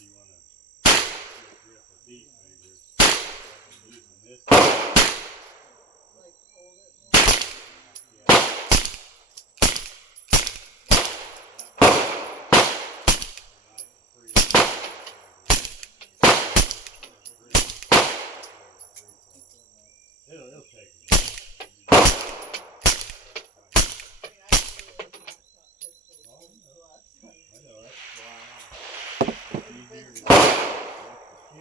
you want to get a grip with these fingers, using this.